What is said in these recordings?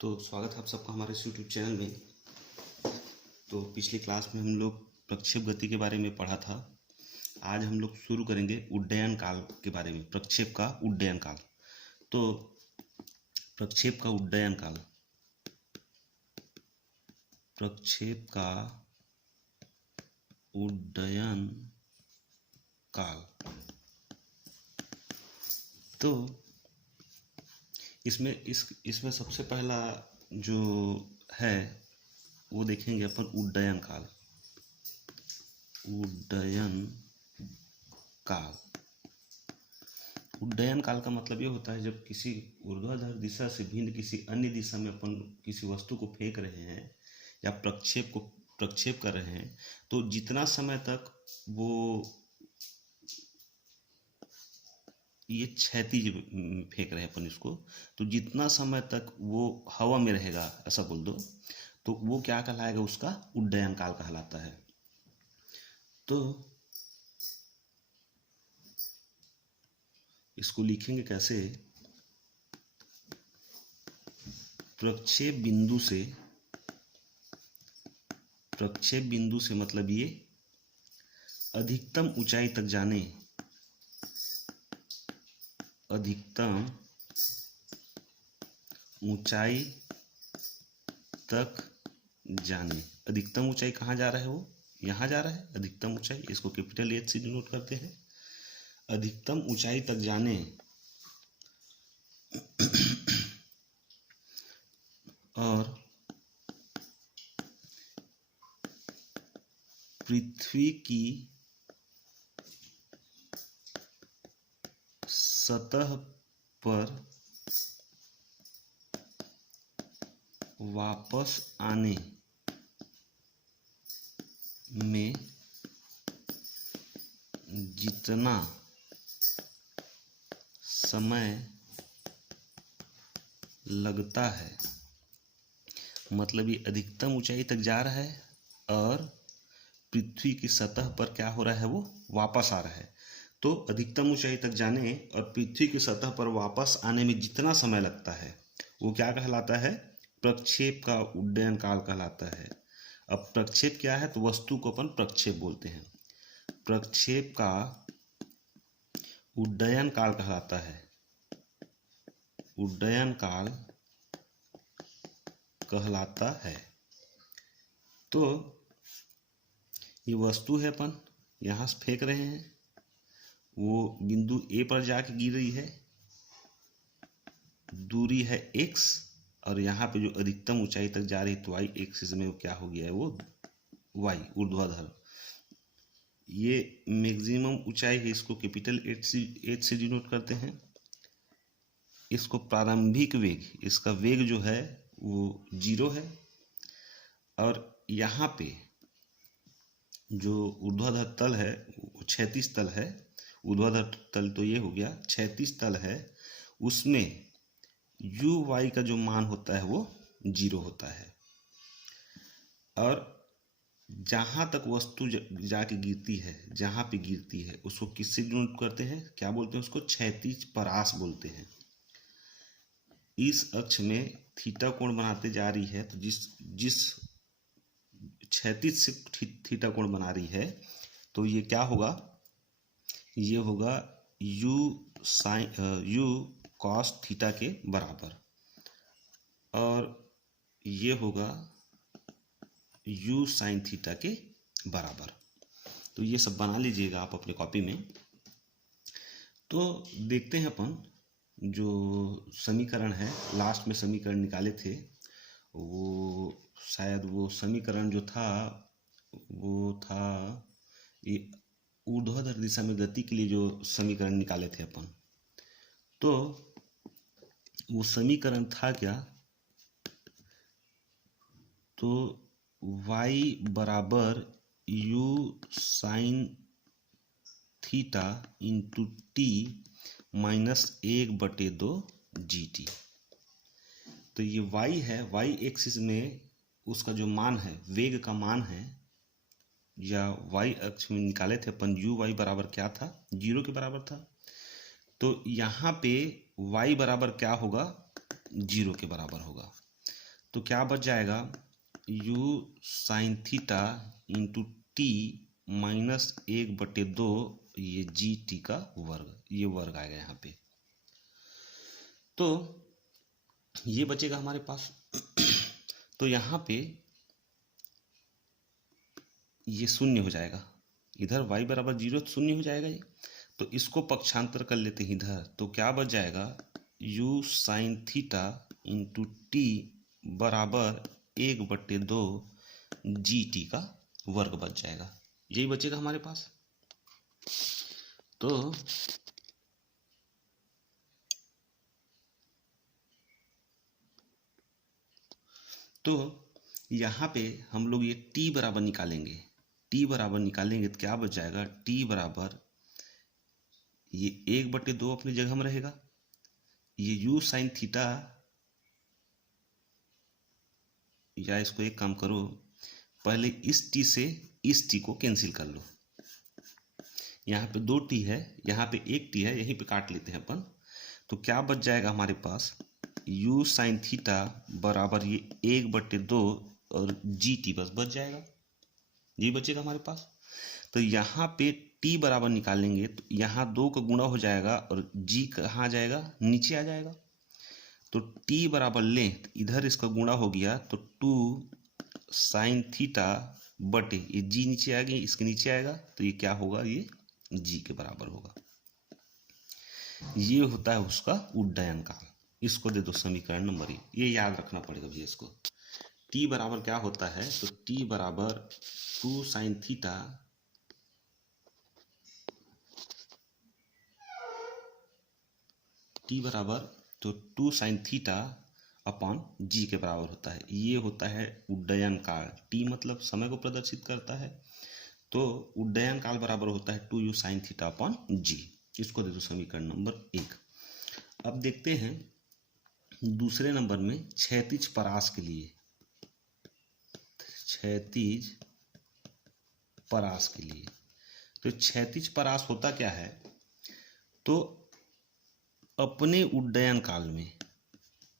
तो स्वागत है आप सबका हमारे इस यूट्यूब चैनल में। तो पिछली क्लास में हम लोग प्रक्षेप गति के बारे में पढ़ा था। आज हम लोग शुरू करेंगे उड्डयन काल के बारे में, प्रक्षेप का उड्डयन काल। तो प्रक्षेप का उड्डयन काल, प्रक्षेप का उड्डयन काल। तो इसमें सबसे पहला जो है वो देखेंगे अपन उड्डयन काल। उड्डयन काल, उड्डयन काल का मतलब ये होता है जब किसी ऊर्ध्वाधर दिशा से भिन्न किसी अन्य दिशा में अपन किसी वस्तु को फेंक रहे हैं या प्रक्षेप कर रहे हैं, तो जितना समय तक वो ये क्षैतिज फेंक रहे हैं अपन इसको, तो जितना समय तक वो हवा में रहेगा, ऐसा बोल दो, तो वो क्या कहलाएगा, उसका उड्डयन काल कहलाता है। तो इसको लिखेंगे कैसे? प्रक्षेप बिंदु से मतलब ये अधिकतम ऊंचाई तक जाने, अधिकतम ऊंचाई तक जाने। अधिकतम ऊंचाई कहाँ जा रहा है? वो यहाँ जा रहा है अधिकतम ऊंचाई। इसको कैपिटल एच से डिनोट करते हैं। अधिकतम ऊंचाई तक जाने और पृथ्वी की सतह पर वापस आने में जितना समय लगता है, मतलब ये अधिकतम ऊंचाई तक जा रहा है और पृथ्वी की सतह पर क्या हो रहा है, वो वापस आ रहा है। तो अधिकतम ऊंचाई तक जाने और पृथ्वी की सतह पर वापस आने में जितना समय लगता है वो क्या कहलाता है? प्रक्षेप का उड्डयन काल कहलाता है। अब प्रक्षेप क्या है? तो वस्तु को अपन प्रक्षेप बोलते हैं। प्रक्षेप का उड्डयन काल कहलाता है, उड्डयन काल कहलाता है। तो ये वस्तु है, अपन यहाँ से फेंक रहे हैं, वो बिंदु ए पर जाके गिर रही है, दूरी है x, और यहाँ पे जो अधिकतम ऊंचाई तक जा रही है तो y एक्सिस में वो क्या हो गया है, वो y ऊर्ध्वाधर। ये मैक्सिमम ऊंचाई है, इसको कैपिटल एच से डिनोट करते हैं। इसको प्रारंभिक वेग, इसका वेग जो है वो 0 है। और यहाँ पे जो ऊर्ध्वाधर तल है वो क्षैतिज तल है। ऊर्ध्वाधर तल तो ये हो गया, क्षैतिज तल है, उसमें यू वाई का जो मान होता है वो 0 होता है। और जहाँ तक वस्तु जाके गिरती है, जहाँ पे गिरती है, उसको किससे डिनोट करते हैं? क्या बोलते हैं उसको? क्षैतिज परास बोलते हैं। इस अक्ष में थीटा कोण बनाते जा रही है, तो जिस क्षैतिज से थीटा कोण बना रही है, तो ये क्या होगा? ये होगा यू कॉस थीटा के बराबर, और ये होगा यू साइन थीटा के बराबर। तो ये सब बना लीजिएगा आप अपने कॉपी में। तो देखते हैं अपन जो समीकरण है, लास्ट में समीकरण निकाले थे, वो शायद वो समीकरण जो था वो था ये ऊर्ध्वाधर दिशा में गति के लिए जो समीकरण निकाले थे अपन। तो वो समीकरण था क्या? तो y बराबर you sine theta into T minus 1/2 GT। तो ये y है, y एक्सिस में उसका जो मान है, वेग का मान है, या y अक्ष में निकाले थे अपन, यू वाई बराबर क्या था? 0 के बराबर था। तो यहाँ पे y बराबर क्या होगा? 0 के बराबर होगा। तो क्या बच जाएगा, u sine theta into T minus 1/2 ये जी टी का वर्ग, ये वर्ग आएगा यहाँ पे। तो ये बचेगा हमारे पास। तो यहाँ पे ये शून्य हो जाएगा, इधर y बराबर 0 शून्य हो जाएगा ये। तो इसको पक्षांतर कर लेते हैं इधर, तो क्या बच जाएगा, u sine theta into T बराबर 1/2 जी टी का वर्ग बच जाएगा। यही बचेगा हमारे पास। तो यहाँ पे हम लोग ये t बराबर निकालेंगे, t बराबर निकालेंगे तो क्या बच जाएगा, t बराबर ये 1/2 अपनी जगह में रहेगा, ये u साइन थीटा, या इसको एक काम करो, पहले इस t से इस t को कैंसिल कर लो। यहाँ पे 2 t है, यहाँ पे 1 t है, यहीं पे काट लेते हैं अपन। तो क्या बच जाएगा हमारे पास, u साइन थीटा बराबर ये 1/2 और जी टी बस बच जाएगा, ये बचेगा हमारे पास। तो यहाँ पे t बराबर निकालेंगे तो यहाँ 2 का गुणा हो जाएगा और g कहाँ आ जाएगा, नीचे आ जाएगा। तो t बराबर लें तो इधर इसका गुणा हो गया, तो 2 साइन थीटा बटे ये g नीचे आ गई, इसके नीचे आएगा, तो ये क्या होगा, ये g के बराबर होगा। ये होता है उसका उड्डयन काल। इसको दे दो समीकरण नंबर 1, ये याद रखना पड़ेगा भैया इसको। t बराबर क्या होता है, तो t बराबर 2 साइन थीटा t बराबर तो 2 साइन थीटा अपॉन जी के बराबर होता है। ये होता है उड्डयन काल। t मतलब समय को प्रदर्शित करता है, तो उड्डयन काल बराबर होता है 2u साइन थीटा अपॉन जी। इसको दे दो समीकरण नंबर 1। अब देखते हैं दूसरे नंबर में क्षैतिज परास के लिए। क्षैतिज परास के लिए तो क्षैतिज परास होता क्या है, तो अपने उड्डयन काल में,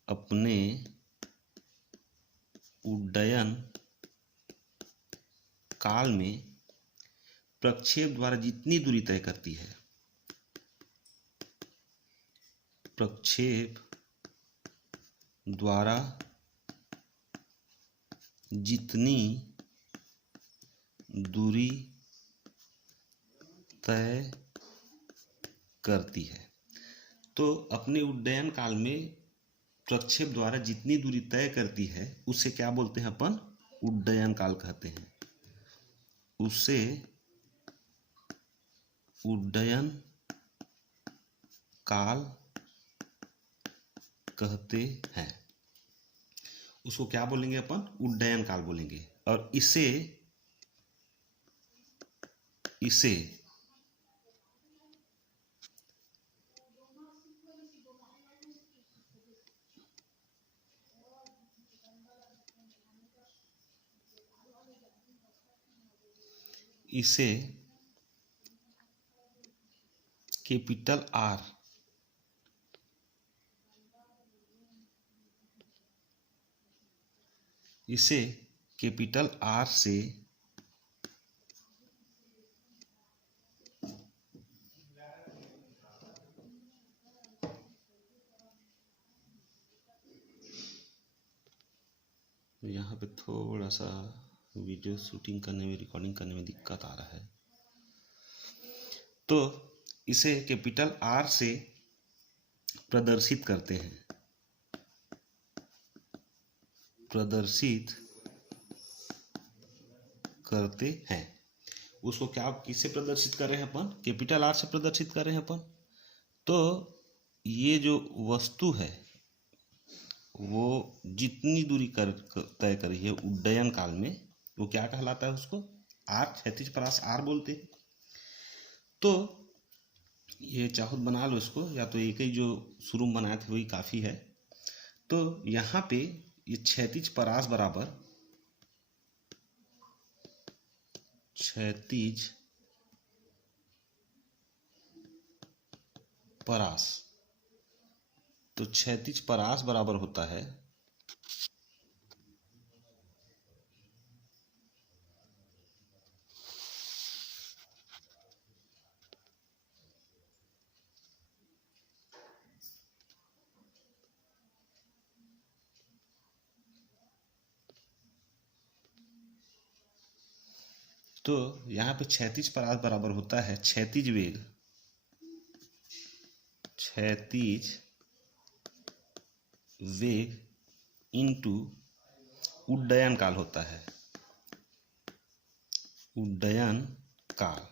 अपने उड्डयन काल में प्रक्षेप द्वारा जितनी दूरी तय करती है, प्रक्षेप द्वारा जितनी दूरी तय करती है, तो अपने उड्डयन काल में प्रक्षेप द्वारा जितनी दूरी तय करती है उसे क्या बोलते हैं अपन, उड्डयन काल कहते हैं। उसे उड्डयन काल कहते हैं। उसको क्या बोलेंगे अपन, उड्डयन काल बोलेंगे। और इसे इसे कैपिटल R इसे कैपिटल R से यहाँ पे थोड़ा सा वीडियो शूटिंग करने में, रिकॉर्डिंग करने में दिक्कत आ रहा है। तो इसे कैपिटल R से प्रदर्शित करते हैं, प्रदर्शित करते हैं। उसको क्या, किससे प्रदर्शित कर रहे हैं अपन, कैपिटल R से प्रदर्शित कर रहे हैं अपन। तो ये जो वस्तु है वो जितनी दूरी तय करी है उड्डयन काल में, वो क्या कहलाता है, उसको R, क्षैतिज परास R बोलते हैं। तो ये चाहो बना लो इसको, या तो एक ही जो शुरू में बनाए थे वही काफ़ी है। तो यहाँ पे ये क्षैतिज परास बराबर क्षैतिज परास, तो क्षैतिज परास बराबर होता है तो यहाँ पे क्षैतिज परास बराबर होता है क्षैतिज वेग इनटू उड्डयन काल होता है, उड्डयन काल।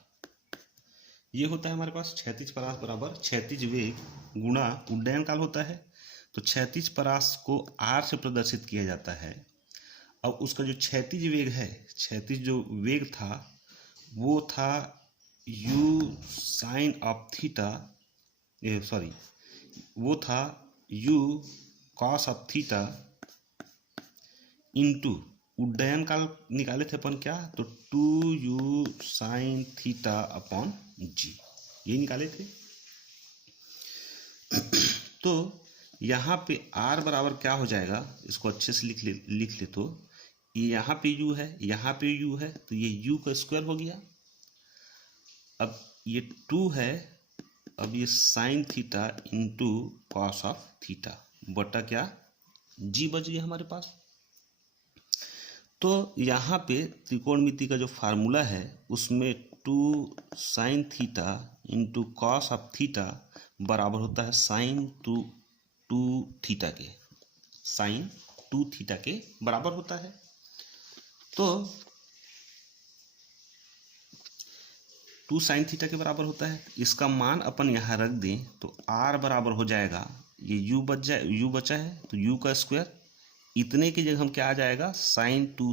ये होता है हमारे पास क्षैतिज परास बराबर क्षैतिज वेग गुणा उड्डयन काल होता है। तो क्षैतिज परास को r से प्रदर्शित किया जाता है। अब उसका जो क्षैतिज वेग है, क्षैतिज जो वेग था वो था u साइन ऑफ थीटा, वो था u cos of theta into उड्डयन काल निकाले थे अपन क्या, तो 2u साइन थीटा अपॉन जी, ये निकाले थे। तो यहाँ पे r बराबर क्या हो जाएगा, इसको अच्छे से लिख ले तो ये यहाँ पे u है, यहाँ पे u है, तो ये u का स्क्वायर हो गया। अब ये 2 है, अब ये sine theta into cos of theta बटा क्या g बच गया हमारे पास। तो यहाँ पे त्रिकोणमिति का जो फार्मूला है उसमें 2 sine theta into cos of theta बराबर होता है साइन 2 थीटा के, साइन 2 थीटा के बराबर होता है। तो 2 साइन थीटा के बराबर होता है, इसका मान अपन यहाँ रख दें तो r बराबर हो जाएगा, ये u बचा है तो u का स्क्वायर, इतने की जगह हम क्या आ जाएगा साइन 2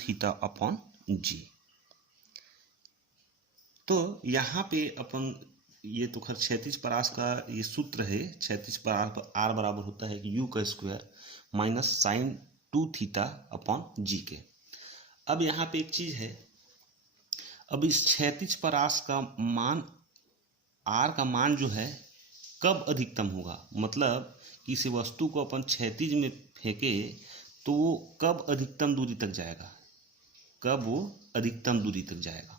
थीटा अपॉन जी। तो यहाँ पे अपन ये तो खैर क्षैतिज परास का ये सूत्र है, क्षैतिज परास पर r बराबर होता है कि u का square minus sine 2 theta upon g के। अब यहाँ पे एक चीज है, अब इस क्षैतिज परास का मान r का मान जो है कब अधिकतम होगा, मतलब किसी वस्तु को अपन क्षैतिज में फेंके तो वो कब अधिकतम दूरी तक जाएगा, कब वो अधिकतम दूरी तक जाएगा।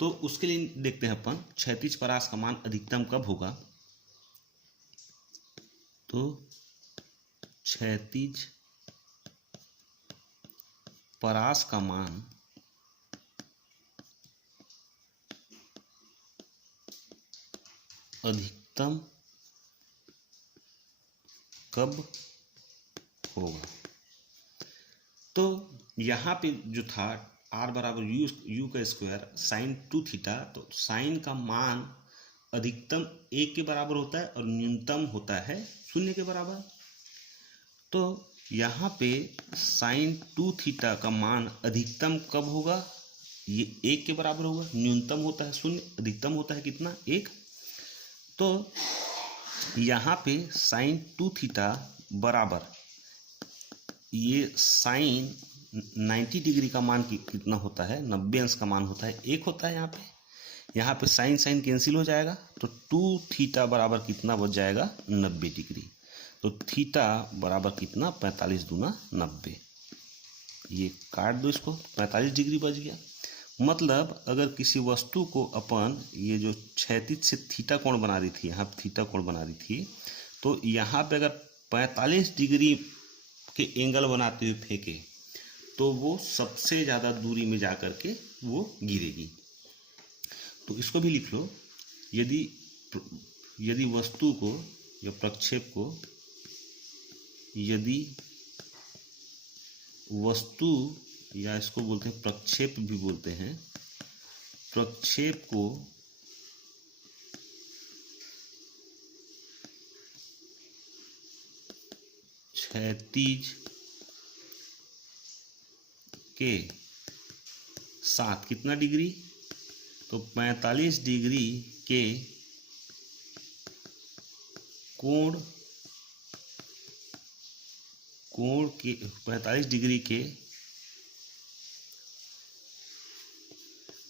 तो उसके लिए देखते हैं अपन क्षैतिज परास का मान अधिकतम कब होगा। तो क्षैतिज परास का मान अधिकतम कब होगा। तो यहाँ पे जो था r बराबर u का स्क्वायर साइन 2 थीटा, तो साइन का मान अधिकतम 1 के बराबर होता है और न्यूनतम होता है 0 के बराबर। तो यहाँ पे साइन 2 थीटा का मान अधिकतम कब होगा, ये 1 के बराबर होगा, न्यूनतम होता है 0, अधिकतम होता है कितना 1। तो यहाँ पे साइन 2 थीटा बराबर ये साइन 90 डिग्री का मान कितना होता है, 90 अंश का मान होता है 1 होता है। यहाँ पे साइन साइन कैंसिल हो जाएगा, तो 2 थीटा बराबर कितना बच जाएगा 90 डिग्री। तो थीटा बराबर कितना 45 दूना 90, ये काट दो इसको, 45 डिग्री बच गया। मतलब अगर किसी वस्तु को अपन ये जो क्षैतिज से थीटा कोण बना रही थी, यहाँ थीटा कोण बना रही थी, तो यहाँ पे अगर 45 डिग्री के एंगल बनाते हुए फेंके तो वो सबसे ज़्यादा दूरी में जा कर के वो गिरेगी। तो इसको भी लिख लो, यदि वस्तु को या प्रक्षेप को, यदि वस्तु या इसको बोलते हैं प्रक्षेप भी बोलते हैं, प्रक्षेप को क्षैतिज के साथ कितना डिग्री, तो 45 डिग्री के कोण के 45 डिग्री के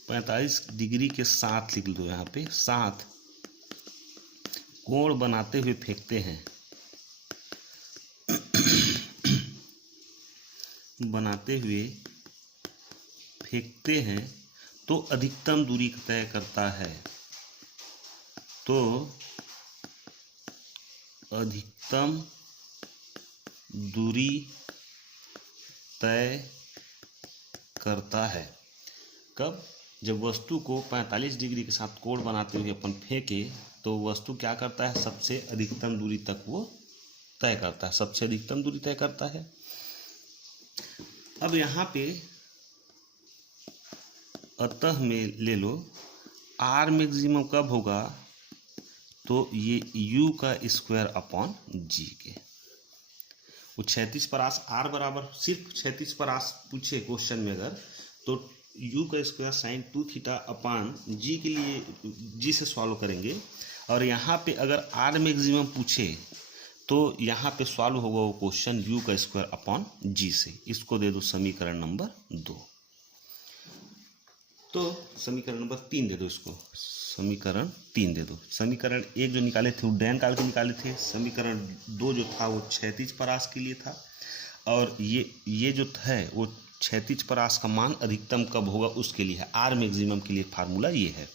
45 डिग्री के साथ लिख दो, यहाँ पे साथ कोण बनाते हुए फेंकते हैं, बनाते हुए फेंकते हैं तो अधिकतम दूरी तय करता है, तो अधिकतम दूरी तय करता है। कब? जब वस्तु को 45 डिग्री के साथ कोण बनाते हुए अपन फेंके तो वस्तु क्या करता है, सबसे अधिकतम दूरी तक वो तय करता है, सबसे अधिकतम दूरी तय करता है। अब यहाँ पे अतः में ले लो, आर मैक्सिमम कब होगा, तो ये u का स्क्वायर अपॉन जी के। वो क्षैतिज परास आर बराबर, सिर्फ क्षैतिज परास पूछे क्वेश्चन में अगर, तो u का स्क्वायर साइन 2 थीटा अपान जी के लिए जी से सॉल्व करेंगे। और यहाँ पे अगर आर मैक्सिमम पूछे तो यहाँ पे सॉल्व होगा वो क्वेश्चन u का स्क्वायर अपॉन जी से। इसको दे दो समीकरण नंबर 2। तो समीकरण नंबर 3 दे दो, इसको समीकरण 3 दे दो। समीकरण 1 जो निकाले थे वो डैन काल के निकाले थे, समीकरण 2 जो था वो क्षैतिज परास के लिए था, और ये जो है वो क्षैतिज परास का मान अधिकतम कब होगा उसके लिए है। आर मैक्सिमम के लिए फार्मूला ये है।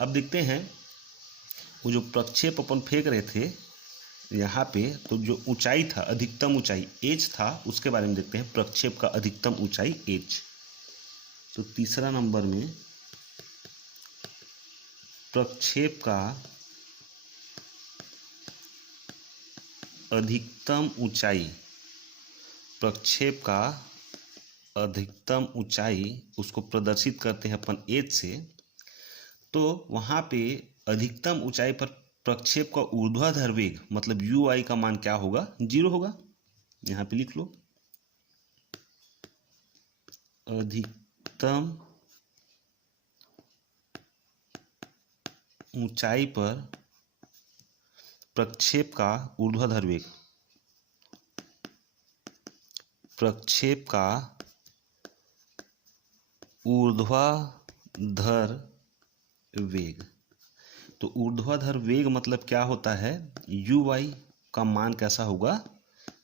अब देखते हैं वो जो प्रक्षेप अपन फेंक रहे थे यहाँ पे, तो जो ऊंचाई था, अधिकतम ऊंचाई एच था, उसके बारे में देखते हैं। प्रक्षेप का अधिकतम ऊंचाई एच, तो तीसरा नंबर में प्रक्षेप का अधिकतम ऊंचाई, प्रक्षेप का अधिकतम ऊंचाई उसको प्रदर्शित करते हैं अपन एच से। तो वहाँ पे अधिकतम ऊंचाई पर प्रक्षेप का ऊर्ध्वाधर वेग मतलब यू आई का मान क्या होगा, 0 होगा। यहाँ पे लिख लो, अधिकतम ऊंचाई पर प्रक्षेप का ऊर्ध्वाधर वेग, प्रक्षेप का ऊर्ध्वाधर वेग। तो ऊर्ध्वाधर वेग मतलब क्या होता है, यू वाई का मान कैसा होगा,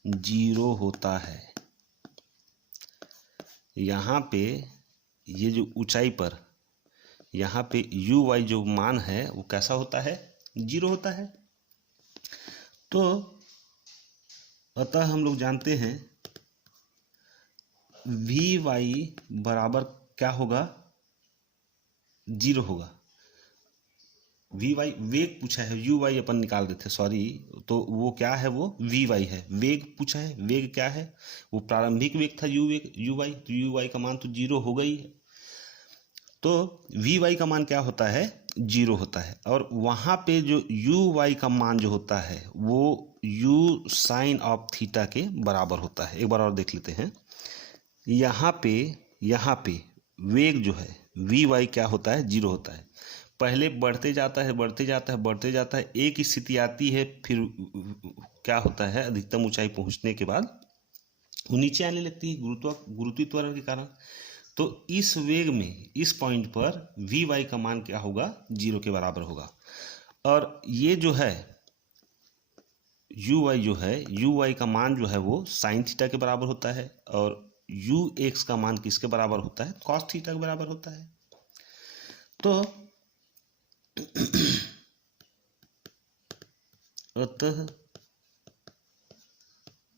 0 होता है। यहाँ पे ये जो ऊंचाई पर यहाँ पे यू वाई जो मान है वो कैसा होता है, 0 होता है। तो अतः हम लोग जानते हैं वी वाई बराबर क्या होगा, 0 होगा। वी वाई वेग पूछा है, यू वाई अपन निकाल देते, सॉरी, तो वो क्या है, वो वी वाई है। वेग पूछा है, वेग क्या है, वो प्रारंभिक वेग था यू वाई, तो यू वाई का मान तो 0 हो गई है। तो वी वाई का मान क्या होता है, 0 होता है। और वहाँ पे जो यू वाई का मान जो होता है वो यू साइन ऑफ थीटा के बराबर होता है। एक बार और देख लेते हैं। यहाँ पे वेग जो है वी वाई क्या होता है, 0 होता है। पहले बढ़ते जाता है, एक स्थिति आती है, फिर क्या होता है, अधिकतम ऊंचाई पहुंचने के बाद वो नीचे आने लगती है गुरुत्वीय त्वरण के कारण। तो इस वेग में, इस पॉइंट पर वी वाई का मान क्या होगा, 0 के बराबर होगा। और ये जो है यू वाई का मान जो है वो साइन थीटा के बराबर होता है, और यू एक्स का मान किसके बराबर होता है, कॉस थीटा के बराबर होता है। तो अतः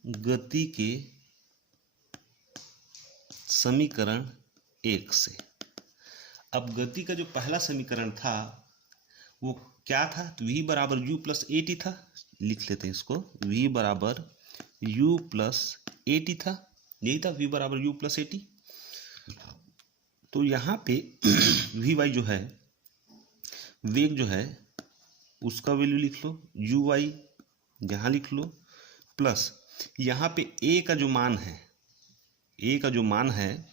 गति के समीकरण 1 से, अब गति का जो पहला समीकरण था वो क्या था, तो v बराबर u प्लस ए टी था। लिख लेते हैं इसको, v बराबर u प्लस ए टी था, यही था v बराबर u प्लस ए टी। तो यहाँ पे वी वाई जो है, वेग जो है उसका वैल्यू लिख लो, यू वाई यहाँ लिख लो, प्लस यहाँ पे ए का जो मान है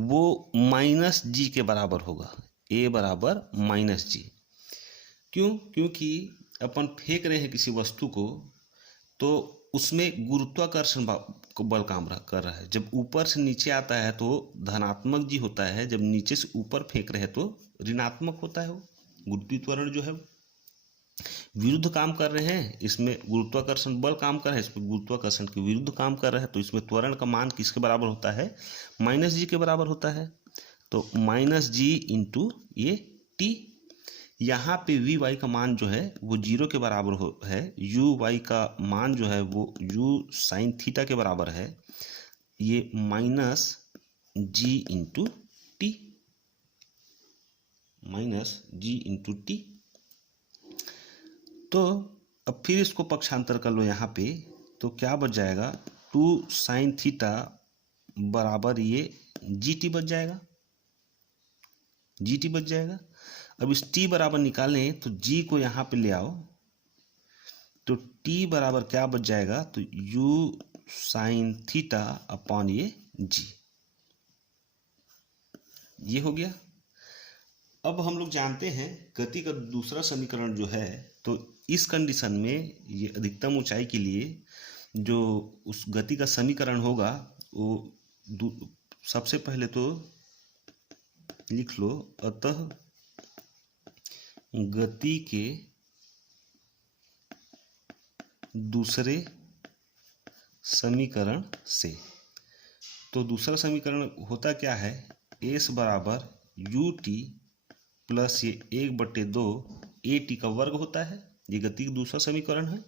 वो माइनस जी के बराबर होगा, ए बराबर माइनस जी। क्यों? क्योंकि अपन फेंक रहे हैं किसी वस्तु को तो उसमें गुरुत्वाकर्षण बल काम कर रहा है। जब ऊपर से नीचे आता है तो धनात्मक जी होता है, जब नीचे से ऊपर फेंक रहे हैं तो ऋणात्मक होता है। वो गुरुत्वीय त्वरण जो है विरुद्ध काम कर रहे हैं, इसमें गुरुत्वाकर्षण बल काम कर रहे हैं, इसमें गुरुत्वाकर्षण के विरुद्ध काम कर रहे हैं। तो इसमें त्वरण का मान किसके बराबर होता है, माइनस जी के बराबर होता है। तो माइनस जी इंटू ये टी। यहाँ पे वी वाई का मान जो है वो 0 के बराबर है, यू वाई का मान जो है वो यू साइन थीटा के बराबर है। ये माइनस जी इंटू टी, माइनस जी इंटू टी। तो अब फिर इसको पक्षांतर कर लो यहाँ पे, तो क्या बच जाएगा, 2 साइन थीटा बराबर ये जी टी बच जाएगा, जी टी बच जाएगा। अब इस टी बराबर निकालें तो जी को यहाँ पे ले आओ, तो टी बराबर क्या बच जाएगा, तो यू साइन थीटा अपॉन ये जी, ये हो गया। अब हम लोग जानते हैं गति का दूसरा समीकरण जो है, तो इस कंडीशन में ये अधिकतम ऊंचाई के लिए जो उस गति का समीकरण होगा वो सबसे पहले तो लिख लो, अतः गति के दूसरे समीकरण से, तो दूसरा समीकरण होता क्या है, एस बराबर यू टी प्लस ये 1/2 ए टी का वर्ग होता है, ये गति का दूसरा समीकरण है।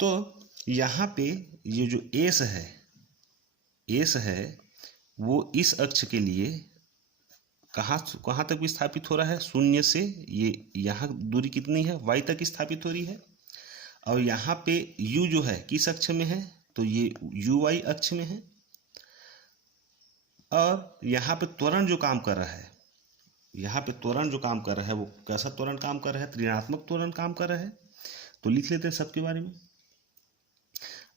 तो यहाँ पे ये जो एस है वो इस अक्ष के लिए कहाँ तक विस्थापित हो रहा है, शून्य से ये यहाँ दूरी कितनी है, y तक स्थापित हो रही है। और यहाँ पे u जो है किस अक्ष में है, तो ये uy अक्ष में है। और यहाँ पे त्वरण जो काम कर रहा है, यहाँ पे त्वरण जो काम कर रहा है वो कैसा त्वरण काम कर रहा है, ऋणात्मक त्वरण काम कर रहा है। तो लिख लेते हैं सबके बारे में।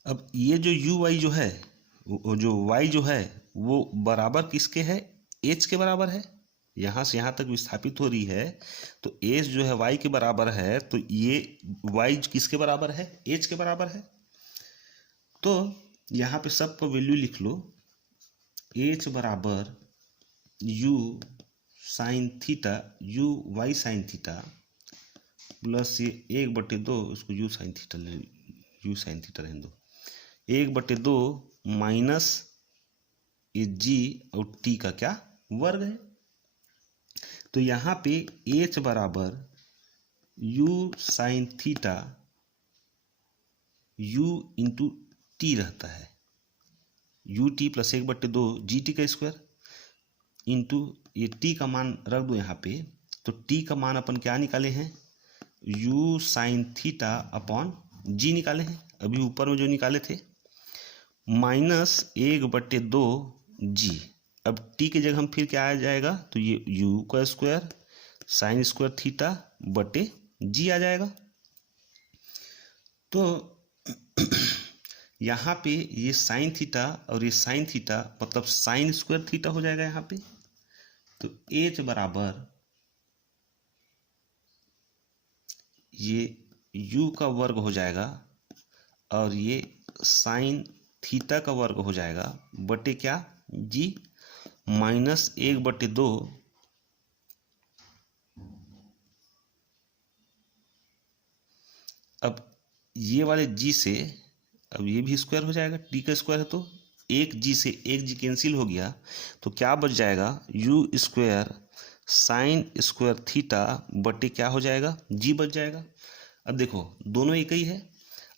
अब ये जो uy जो है, जो y जो है वो बराबर किसके है, h के बराबर है, यहाँ से यहाँ तक विस्थापित हो रही है, तो h जो है y के बराबर है, तो ये y किसके बराबर है, h के बराबर है। तो यहाँ पे सब पर वैल्यू लिख लो, h बराबर u sine theta, U Y sine theta plus ये 1/2, इसको यू साइन थीटा ले, यू साइन थीटा रहने दो, 1/2 माइनस ये जी और टी का क्या वर्ग है। तो यहाँ पे h बराबर you sine theta u into T रहता है, U T plus 1/2 G T का स्क्वायर इंटू ये टी का मान रख दो यहाँ पे। तो टी का मान अपन क्या निकाले हैं, u साइन थीटा अपॉन जी निकाले हैं अभी ऊपर में जो निकाले थे, माइनस 1/2 जी। अब टी की जगह हम फिर क्या आ जाएगा, तो ये u का स्क्वायर साइन स्क्वायर थीटा बटे जी आ जाएगा। तो यहाँ पे ये साइन थीटा और ये साइन थीटा मतलब साइन स्क्वायर थीटा हो जाएगा यहाँ पे। तो h बराबर ये u का वर्ग हो जाएगा और ये साइन थीटा का वर्ग हो जाएगा बटे क्या जी, माइनस 1/2 अब ये वाले जी से अब ये भी स्क्वायर हो जाएगा, टी का स्क्वायर है तो एक जी से एक जी कैंसिल हो गया, तो क्या बच जाएगा, you square sine square theta बटे क्या हो जाएगा, जी बच जाएगा। अब देखो दोनों एक ही है,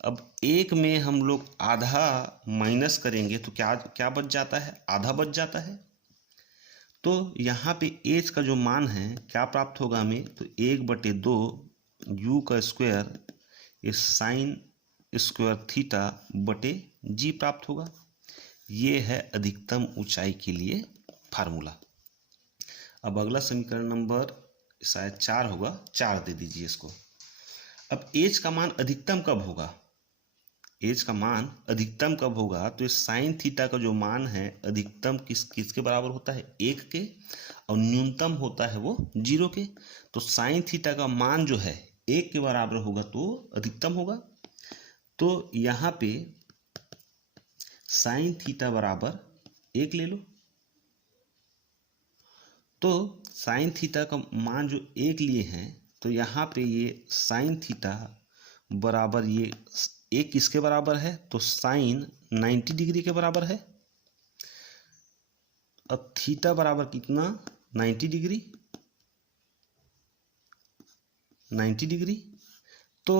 अब एक में हम लोग आधा माइनस करेंगे तो क्या क्या बच जाता है, आधा बच जाता है। तो यहाँ पे एच का जो मान है क्या प्राप्त होगा हमें, तो 1/2 यू का स्क्वायर इस साइन स्क्वायर थीटा बटे जी प्राप्त होगा। ये है अधिकतम ऊंचाई के लिए फार्मूला। अब अगला समीकरण नंबर शायद 4 होगा, 4 दे दीजिए इसको। अब एच का मान अधिकतम कब होगा, एच का मान अधिकतम कब होगा, तो इस साइन थीटा का जो मान है अधिकतम किसके बराबर होता है, 1 के, और न्यूनतम होता है वो 0 के। तो साइन थीटा का मान जो है 1 के बराबर होगा तो अधिकतम होगा। तो यहाँ पे साइन थीटा बराबर 1 ले लो, तो साइन थीटा का मान जो 1 लिए हैं, तो यहाँ पे ये साइन थीटा बराबर ये 1 किसके बराबर है, तो साइन 90 डिग्री के बराबर है। अब थीटा बराबर कितना, 90 डिग्री, 90 डिग्री। तो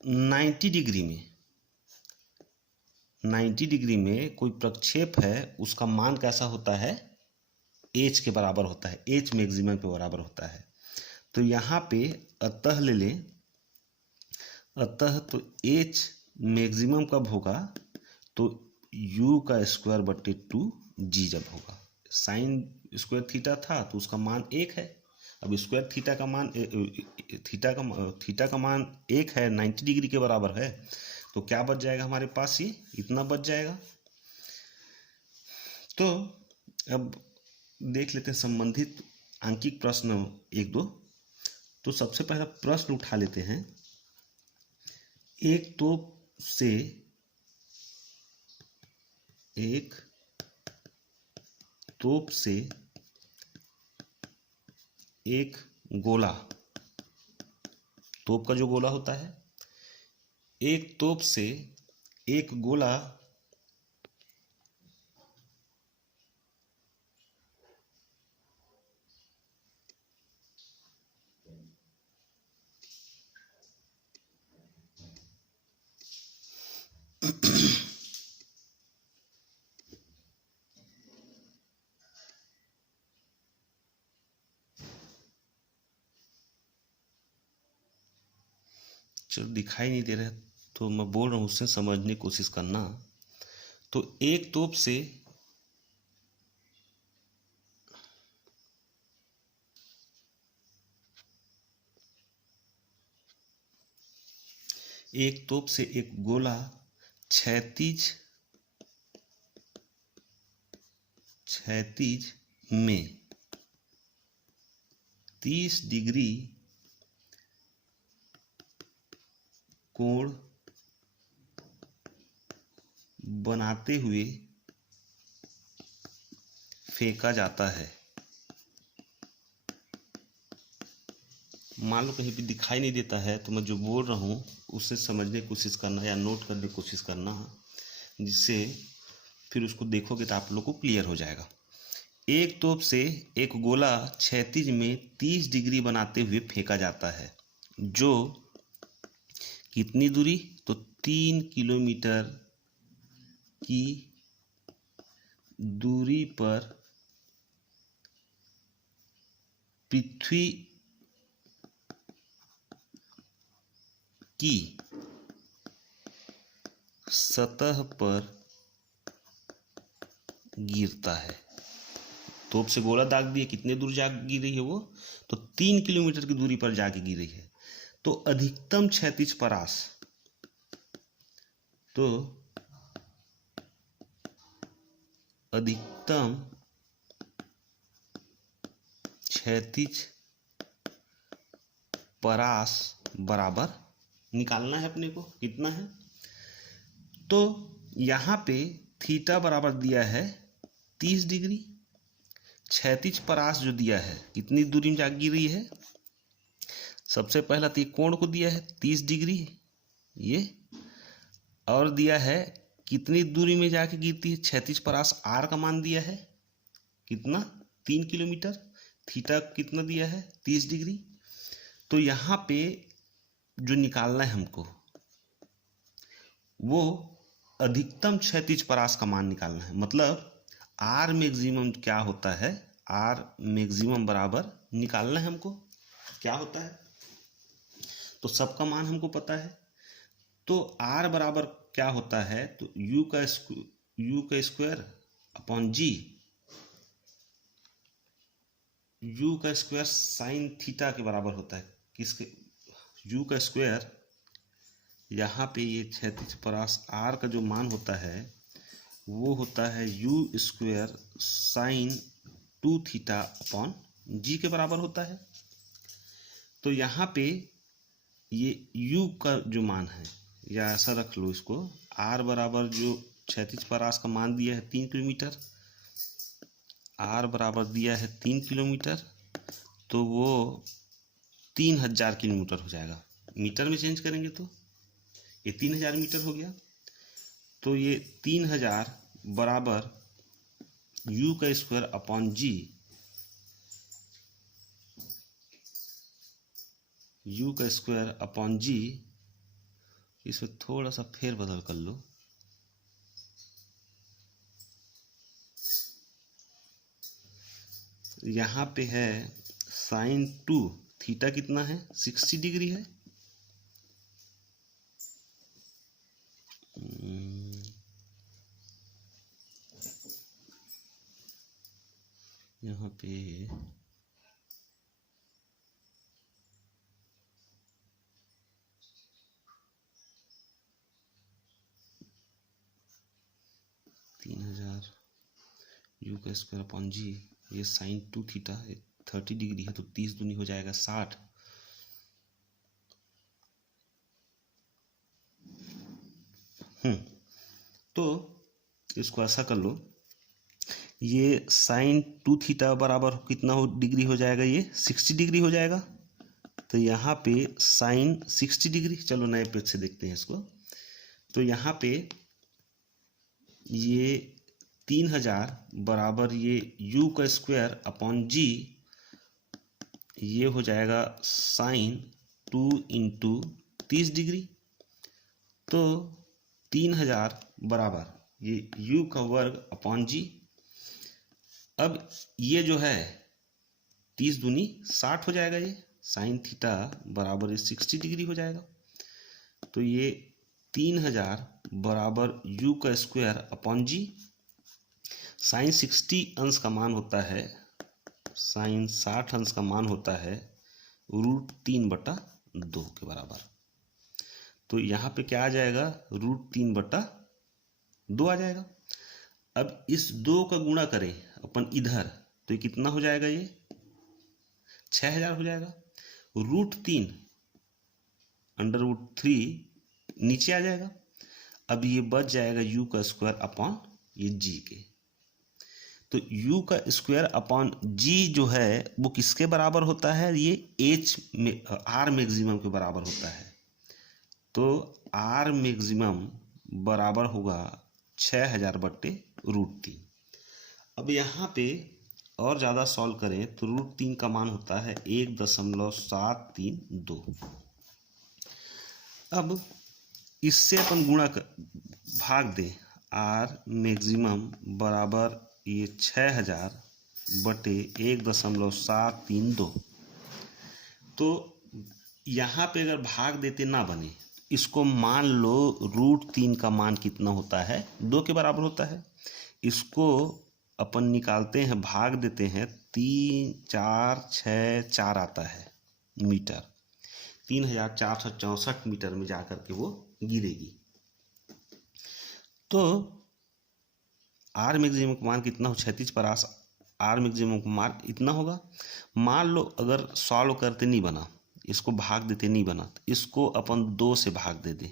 90 डिग्री में 90 डिग्री में कोई प्रक्षेप है उसका मान कैसा होता है, एच के बराबर होता है, एच मैक्सिमम के बराबर होता है। तो यहाँ पे अतः ले लें, अतः तो एच मैक्सिमम कब होगा, तो u का स्क्वायर बटे 2g जब होगा। साइन स्क्वायर थीटा था तो उसका मान 1 है। अब स्क्वायर थीटा का मान थीटा का मान 1 है, 90 डिग्री के बराबर है, तो क्या बच जाएगा हमारे पास, ये इतना बच जाएगा। तो अब देख लेते हैं संबंधित आंकिक प्रश्न एक दो। तो सबसे पहला प्रश्न उठा लेते हैं, एक तोप से एक गोला, तोप का जो गोला होता है, एक तोप से एक गोला चलो दिखाई नहीं दे रहा है तो मैं बोल रहा हूँ, उससे समझने की कोशिश करना। तो एक तोप से एक गोला क्षैतिज में 30 डिग्री कोण बनाते हुए फेंका जाता है। मान लो कहीं भी दिखाई नहीं देता है तो मैं जो बोल रहा हूँ उससे समझने की कोशिश करना या नोट करने की कोशिश करना, जिससे फिर उसको देखोगे तो आप लोग को क्लियर हो जाएगा। एक तोप से एक गोला क्षैतिज में 30 डिग्री बनाते हुए फेंका जाता है, जो कितनी दूरी, तो 3 किलोमीटर की दूरी पर पृथ्वी की सतह पर गिरता है। तोप से गोला दाग दिए, कितने दूर जा गिर रही है वो, तो 3 किलोमीटर की दूरी पर जाके गिर रही है। तो अधिकतम क्षैतिज परास, तो अधिकतम क्षैतिज परास बराबर निकालना है अपने को, कितना है। तो यहाँ पे थीटा बराबर दिया है 30 डिग्री, क्षैतिज परास जो दिया है कितनी दूरी में जा गिर रही है, सबसे पहला तो ये कोण को दिया है 30 डिग्री ये, और दिया है कितनी दूरी में जाके गिरती है, क्षैतिज परास आर का मान दिया है कितना, 3 किलोमीटर, थीटा कितना दिया है 30 डिग्री। तो यहाँ पे जो निकालना है हमको वो अधिकतम क्षैतिज परास का मान निकालना है। मतलब आर मैक्सिमम क्या होता है, आर मैक्सिमम बराबर निकालना है हमको, क्या होता है, तो सबका मान हमको पता है। तो आर बराबर क्या होता है, तो यू का स्क्वायर अपॉन जी, यू का स्क्वायर साइन थीटा के बराबर होता है, किसके, यू का स्क्वायर, यहाँ पे ये क्षैतिज परास आर का जो मान होता है वो होता है u square sine 2 theta upon g के बराबर होता है। तो यहाँ पे ये u का जो मान है, या ऐसा रख लो इसको, r बराबर जो क्षैतिज परास का मान दिया है 3 किलोमीटर, r बराबर दिया है 3 किलोमीटर, तो वो 3000 किलोमीटर हो जाएगा। मीटर में चेंज करेंगे तो ये 3000 मीटर हो गया। तो ये 3000 बराबर u का स्क्वायर अपॉन जी, u का स्क्वायर अपॉन जी, इसमें थोड़ा सा फेर बदल कर लो, यहाँ पे है साइन 2 थीटा कितना है 60 डिग्री है। यहाँ पे 3000 यू का स्क्वायर अपॉन जी, ये साइन 2 थीटा 30 डिग्री है तो 30 दूनी हो जाएगा 60। तो इसको ऐसा कर लो, ये साइन 2 थीटा बराबर कितना हो डिग्री हो जाएगा, ये 60 डिग्री हो जाएगा। तो यहाँ पे साइन 60 डिग्री, चलो नए पेज से देखते हैं इसको। तो यहाँ पे ये 3000 बराबर ये u का स्क्वायर अपॉन जी, ये हो जाएगा साइन 2 इंटू 30 डिग्री। तो 3000 बराबर ये u का वर्ग अपॉन जी। अब ये जो है 30 दूनी 60 हो जाएगा, ये साइन थीटा बराबर ये 60 डिग्री हो जाएगा। तो ये 3000 बराबर u का स्क्वायर अपॉन जी। साइन 60 अंश का मान होता है, साइन 60 अंश का मान होता है √3/2 के बराबर। तो यहाँ पे क्या आ जाएगा, √3/2 आ जाएगा। अब इस 2 का गुणा करें अपन इधर, तो ये कितना हो जाएगा, ये 6000 हो जाएगा। √3 √3 नीचे आ जाएगा। अब ये बच जाएगा u का स्क्वायर अपॉन ये g के। तो u का स्क्वायर अपॉन g जो है वो किसके बराबर होता है, ये h में r मैक्सिमम के बराबर होता है। तो r मैक्सिमम बराबर होगा 6000/√3। अब यहाँ पे और ज़्यादा सॉल्व करें तो √3 का मान होता है 1.732। अब इससे अपन गुणा कर भाग दें, r मैक्सिमम बराबर ये 6000/1.732। तो यहाँ पे अगर भाग देते ना बने, इसको मान लो √3 का मान कितना होता है, 2 के बराबर होता है। इसको अपन निकालते हैं, भाग देते हैं, 3 4 6 4 आता है मीटर, 3464 मीटर में जाकर के वो गिरेगी। तो आर मैक्सिमम का मान कितना हो, 36 आर मैक्सिमम का मान इतना होगा। मान लो अगर सॉल्व करते नहीं बना, इसको भाग देते नहीं बना, तो इसको अपन 2 से भाग दे दें।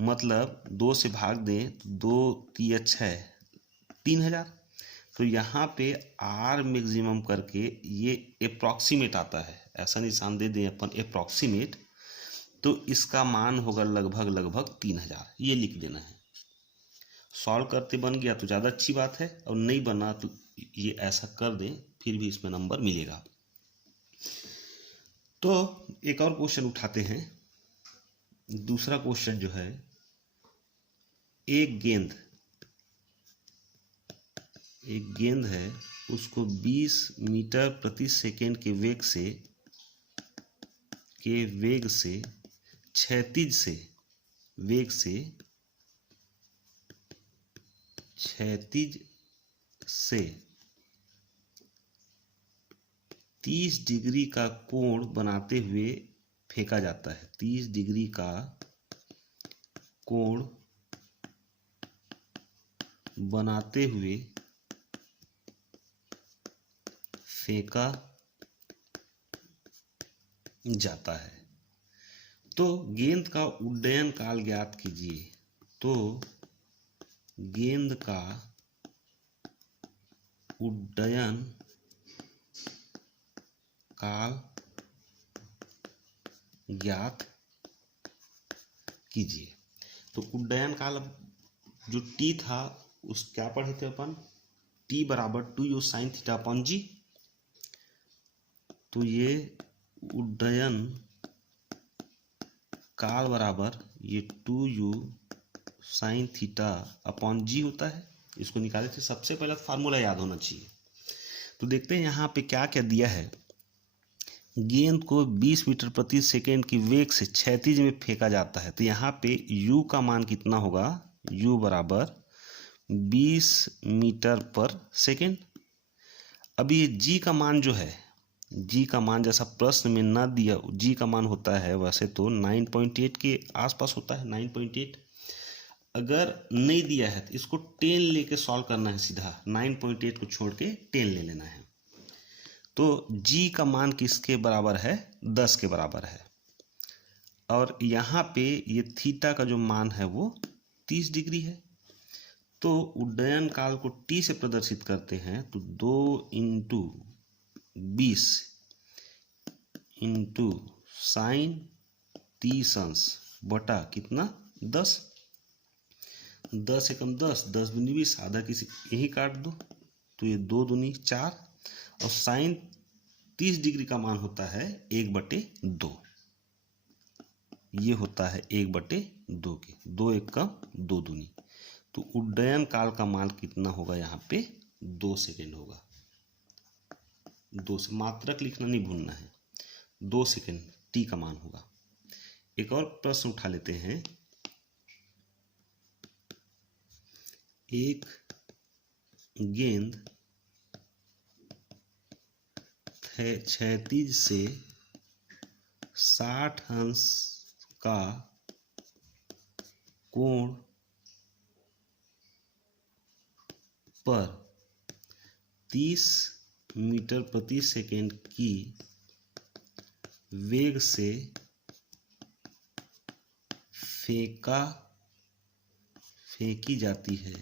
मतलब 2 से भाग दें तो 2 3 6 3000। तो यहाँ पे आर मैक्सिमम करके ये अप्रॉक्सीमेट आता है, ऐसा निशान दे दें अपन अप्रॉक्सीमेट, तो इसका मान होगा लगभग 3000, ये लिख देना है। सॉल्व करते बन गया तो ज़्यादा अच्छी बात है, और नहीं बना तो ये ऐसा कर दें, फिर भी इसमें नंबर मिलेगा। तो एक और क्वेश्चन उठाते हैं। दूसरा क्वेश्चन जो है, एक गेंद है, उसको 20 मीटर प्रति सेकेंड के वेग से क्षैतिज से 30 डिग्री का कोण बनाते हुए फेंका जाता है। 30 डिग्री का कोण बनाते हुए फेंका जाता है। तो गेंद का उड्डयन काल ज्ञात कीजिए। तो गेंद का उड्डयन काल ज्ञात कीजिए। तो उड्डयन काल जो टी था उस क्या पढ़े थे अपन, टी बराबर 2u साइन थीटा अपॉन जी। तो ये उड्डयन काल बराबर ये 2u साइन थीटा अपॉन जी होता है। इसको निकाले थे, सबसे पहले फार्मूला याद होना चाहिए। तो देखते हैं यहाँ पे क्या क्या दिया है। गेंद को 20 मीटर प्रति सेकेंड की वेग से क्षैतिज में फेंका जाता है। तो यहाँ पे u का मान कितना होगा, u बराबर 20 मीटर पर सेकेंड। अब ये g का मान जो है, g का मान जैसा प्रश्न में ना दिया, g का मान होता है वैसे तो 9.8 के आसपास होता है, 9.8। अगर नहीं दिया है तो इसको 10 लेके सॉल्व करना है, सीधा 9.8 को छोड़ के 10 ले लेना है। तो g का मान किसके बराबर है, 10 के बराबर है। और यहाँ पे ये थीटा का जो मान है वो 30 डिग्री है। तो उड्डयन काल को t से प्रदर्शित करते हैं तो 2 इंटू 20 इंटू साइन 30 अंश बटा कितना 10, 10 एकम 10, 10 दूनी 20, आधा किसी यही काट दो तो ये 2 दूनी 4, और साइन 30 डिग्री का मान होता है 1/2, ये होता है 1/2 के, 2 एकम 2 दूनी। तो उड्डयन काल का मान कितना होगा, यहाँ पे 2 सेकेंड होगा। 2 से मात्रक लिखना नहीं भूलना है, 2 सेकेंड टी का मान होगा। एक और प्रश्न उठा लेते हैं। एक गेंद क्षैतिज से 60 अंश का कोण पर 30 मीटर प्रति सेकेंड की वेग से फेंकी जाती है।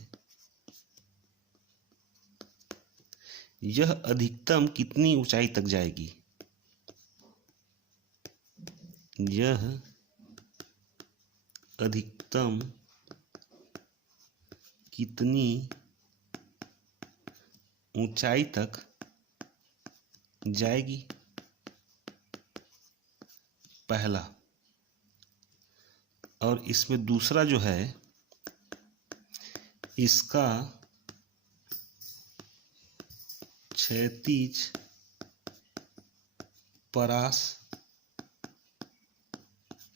यह अधिकतम कितनी ऊंचाई तक जाएगी? यह अधिकतम कितनी ऊंचाई तक जाएगी? पहला। और इसमें दूसरा जो है, इसका क्षैतिज परास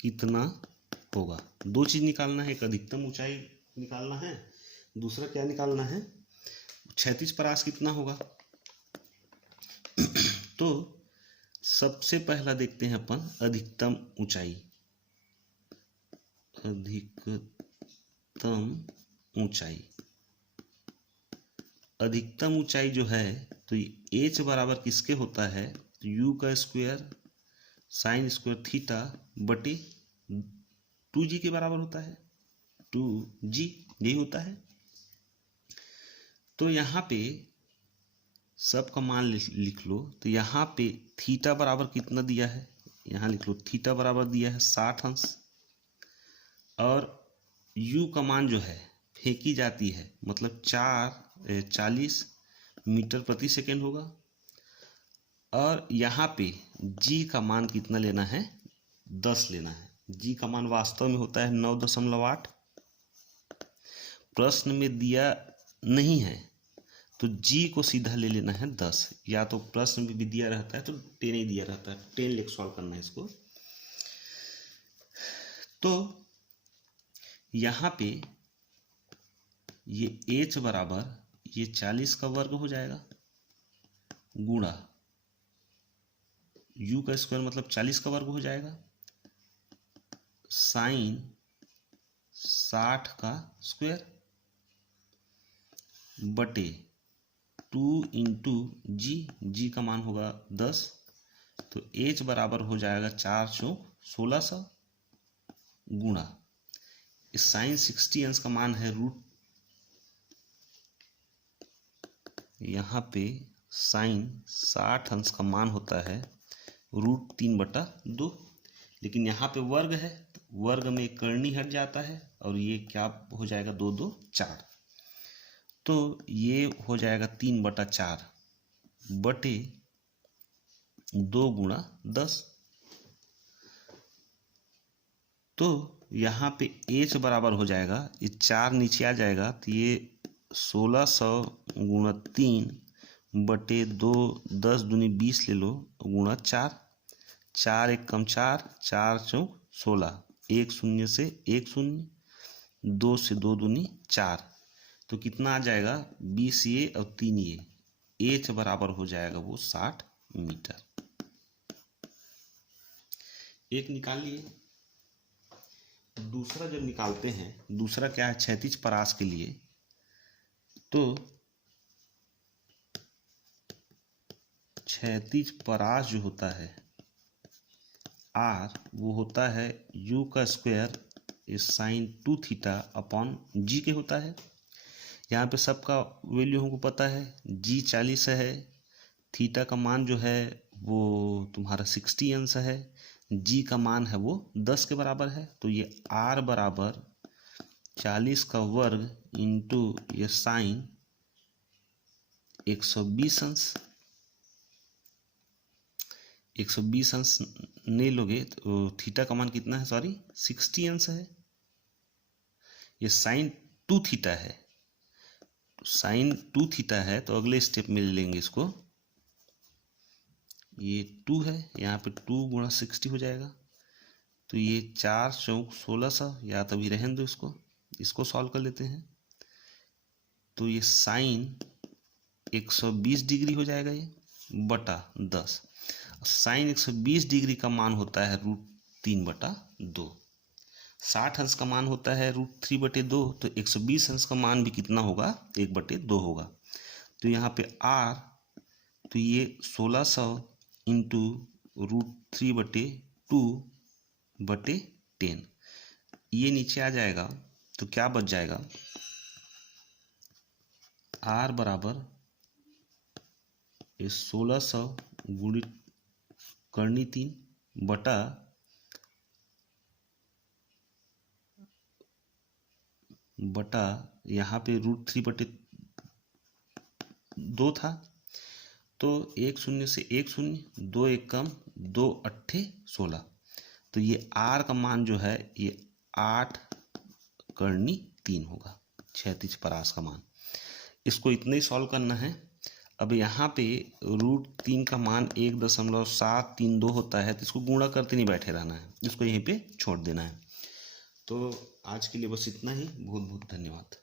कितना होगा? दो चीज निकालना है, एक अधिकतम ऊंचाई निकालना है, दूसरा क्या निकालना है, क्षैतिज परास कितना होगा। तो सबसे पहला देखते हैं अपन अधिकतम ऊंचाई। अधिकतम ऊंचाई जो है तो ये h बराबर किसके होता है, तो u का स्क्वायर साइन स्क्वायर थीटा बटे 2g के बराबर होता है, 2g यही होता है। तो यहाँ पे सबका मान लिख लो। तो यहाँ पे थीटा बराबर कितना दिया है, यहाँ लिख लो, थीटा बराबर दिया है 60 अंश, और u का मान जो है फेंकी जाती है मतलब 40 मीटर प्रति सेकेंड होगा। और यहाँ पे g का मान कितना लेना है, 10 लेना है। g का मान वास्तव में होता है 9.8। प्रश्न में दिया नहीं है तो g को सीधा ले लेना है 10, या तो प्रश्न में भी दिया रहता है तो 10 ही दिया रहता है, 10 लेके सॉल्व करना है इसको। तो यहाँ पे ये h बराबर ये 40 का वर्ग हो जाएगा गुणा u का स्क्वायर मतलब 40 का वर्ग हो जाएगा, साइन 60 का स्क्वायर बटे 2 इंटू जी का मान होगा 10। तो h बराबर हो जाएगा 4 चौक 1600 गुणा इस साइन 60 अंश का मान है रूट, यहाँ पे साइन 60 अंश का मान होता है √3/2, लेकिन यहाँ पे वर्ग है, वर्ग में कर्णी हट जाता है और ये क्या हो जाएगा 2 2 4, तो ये हो जाएगा 3/4 बटे 2 गुणा 10। तो यहाँ पे h बराबर हो जाएगा, ये 4 नीचे आ जाएगा तो ये 1600 गुणा 3 बटे 2, 10 दूनी 20 ले लो, गुणा 4, 4 एक कम 4, 4 चौक 16, 1 शून्य से 1 शून्य, 2 से 2 दूनी 4, तो कितना आ जाएगा 20 ये और 3 ये, एच बराबर हो जाएगा वो 60 मीटर। एक निकाल लिए। दूसरा जब निकालते हैं, दूसरा क्या है, क्षैतिज परास के लिए, तो क्षैतिज परास जो होता है आर, वो होता है यू का square sine 2 theta upon g के होता है। यहाँ पे सबका वैल्यू हमको पता है, जी 40 है, थीटा का मान जो है वो तुम्हारा 60 अंश है, जी का मान है वो 10 के बराबर है, तो ये आर बराबर 40 का वर्ग इंटू ये साइन 120 अंश। 120 अंश नहीं लोगे तो थीटा का मान कितना है, सॉरी 60 अंश है, ये साइन 2 थीटा है, साइन 2 थीटा है, तो अगले स्टेप में ले लेंगे इसको, ये 2 है, यहाँ पे 2 गुणा 60 हो जाएगा, तो ये 4 चौक 1600, या तभी रहने दो, इसको सॉल्व कर लेते हैं, तो ये साइन 120 डिग्री हो जाएगा ये बटा 10। साइन 120 डिग्री का मान होता है √3/2, 60 अंश का मान होता है √3/2, तो 120 अंश का मान भी कितना होगा, 1/2 होगा। तो यहाँ पे आर, तो ये 1600 इंटू √3/2/10, ये नीचे आ जाएगा, तो क्या बच जाएगा, आर बराबर 1600 गुणित करनी 3 बटा यहाँ पे √3/2 था, तो 1 शून्य से 1 शून्य, 2 एक कम 2 अट्ठे 16, तो ये आर का मान जो है ये 8/3 होगा, क्षैतिज परास का मान। इसको इतना ही सॉल्व करना है। अब यहाँ पे √3 का मान 1.732 होता है, तो इसको गुणा करते नहीं बैठे रहना है, इसको यहीं पे छोड़ देना है। तो आज के लिए बस इतना ही, बहुत बहुत धन्यवाद।